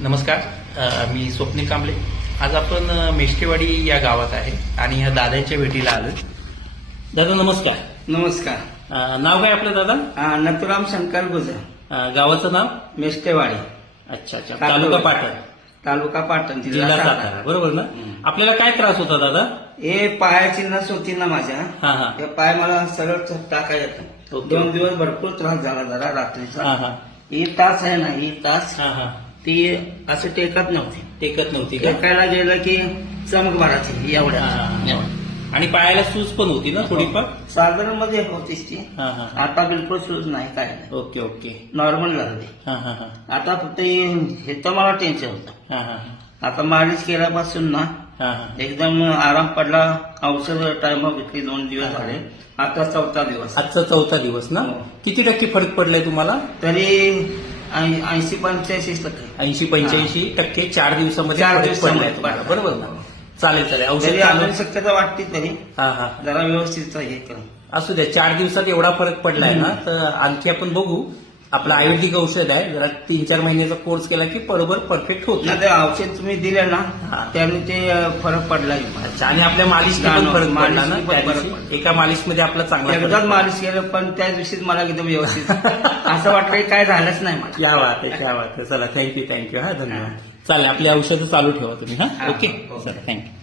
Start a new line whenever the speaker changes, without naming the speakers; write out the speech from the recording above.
नमस्कार मी स्वप्नील कांबळे. आज आपण मेष्टेवाडी या गावात आहे आणि ह्या दादांच्या भेटीला आलो दादा नमस्कार.
नमस्कार.
अ, नाव काय आपलं दादा?
हा, नथुराम शंकर गुजर
अ, गावाचं नाव?
मेष्टेवाडी
अच्छा अच्छा. तालुका पाटण.
तालुका पाटण
जिल्हा सातारा. बरोबर ना? आपल्याला काय त्रास होता दादा?
हे पायाची नस होती ना माझ्या.
हा हा.
हे पाय मला सरळ टाका येत
ओके.
दोन दिवस भरपूर त्रास झाला जरा
हा
रात्रीचा
हा.
ही तास आहे ना ही तास
हा हा.
ती असं टेकत नव्हती.
टेकत नव्हती का?
टेकायला गेलं की चमक मारायची एवढ्या.
हा, हा.
एवढ्या.
आणि पायाला सूज पण होती ना थोडीफार?
साधारणमध्ये होतीच ती.
हा हा
आता बिलकुल सूज नाही काय नाही.
Okay okay.
नॉर्मल
हा हा हा.
आता फक्त हे- हे तर मला टेन्शन होतं.
हा हा
आता मालिश केल्यापासून ना
हा हा.
एकदम आराम पडला. औषध टाइम घेतली दोन दिवस झाले. आता चौथा दिवस.
आजचा चौथा दिवस ना?
हो.
किती टक्के फरक पडलाय तुम्हाला?
तरी ऐंशी पंच्याऐंशी टक्के.
ऐंशी पंच्याऐंशी टक्के चार दिवसामध्ये
चार
फरक
दिवसामध्ये
पडलाय तुम्हाला.
पडला.
बरोबर ना? चालेल चालेल. औषध
तरी
चालू.
अजून शक्यता वाटते तरी
हा हा.
जरा व्यवस्थित हे करू.
असू द्या चार दिवसात एवढा फरक पडलाय ना? तर आणखी आपण बघू. आपलं आयुर्वेदिक औषध आहे जरा तीन चार महिन्याचा कोर्स केला की बरोबर परफेक्ट होत
ना ते औषध तुम्ही दिले ना
हा.
त्याने ते फरक
अच्छा आणि आपल्या मालिश पण फरक पडला ना
मालिशने पण
त्या
फरक
दिवशी?
पडला.
एका मालिशमध्ये आपला चांगला
एकदाच
पडला.
मालिश केलं पण त्या दिवशीच मला एकदम व्यवस्थित असं वाटलं की काय झालंच नाही मला
क्या बात आहे क्या बात आहे चला थँक्यू थँक्यू हा धन्यवाद चालेल आपली औषधं चालू ठेवा तुम्ही हा
हा,
ओके
ओके.
चला थँक्यू